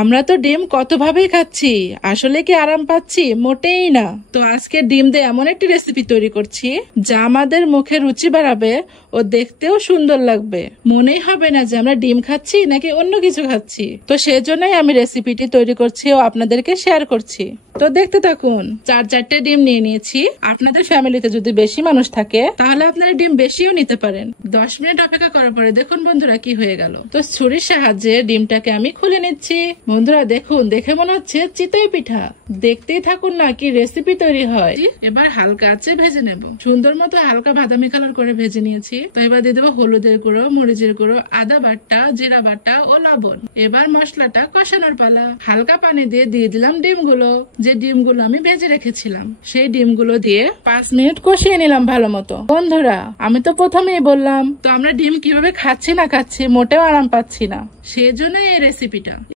আমরা তো ডিম কত ভাবেই খাচ্ছি, আসলে কি আরাম পাচ্ছি? মোটেই না। তো আজকে ডিম দিয়ে এমন একটি রেসিপি তৈরি করছি যা আমাদের মুখে রুচি বাড়াবে ও দেখতেও সুন্দর লাগবে। মনেই হবে না যে আমরা ডিম খাচ্ছি নাকি অন্য কিছু খাচ্ছি। তো সেজন্যই আমি রেসিপিটি তৈরি করছি ও আপনাদেরকে শেয়ার করছি। তো দেখতে থাকুন। 4-4টে ডিম নিয়ে নিয়েছি। আপনাদের ফ্যামিলিতে যদি বেশি মানুষ থাকে তাহলে আপনারা ডিম বেশিও নিতে পারেন। 10 মিনিট অপেক্ষা করার পরে দেখুন বন্ধুরা কি হয়ে গেল। তো ছুরির সাহায্যে ডিমটাকে আমি খুলে নিচ্ছি। বন্ধুরা দেখুন, দেখে মনে হচ্ছে চিতই পিঠা। দেখতেই থাকুন না কি রেসিপি তৈরি হয়। এবার হালকা আঁচে ভেজে নেব। সুন্দর মতো হালকা বাদামি কালার করে ভেজে নিয়েছি। তো এবার দিয়ে দেবো হলুদের গুঁড়ো, মরিচের গুঁড়ো, আদা বাটা, জিরা বাটা ও লবণ। এবার মশলাটা কষানোর পালা। হালকা পানি দিয়ে দিলাম ডিমগুলো, যে ডিমগুলো আমি ভেজে রেখেছিলাম। সেই ডিমগুলো দিয়ে 5 মিনিট কষিয়ে নিলাম ভালো মতো। বন্ধুরা আমি তো প্রথমেই বললাম, তো আমরা ডিম কিভাবে খাচ্ছি না খাচ্ছি মোটেও আরাম পাচ্ছি না, সেজন্য এই রেসিপিটা।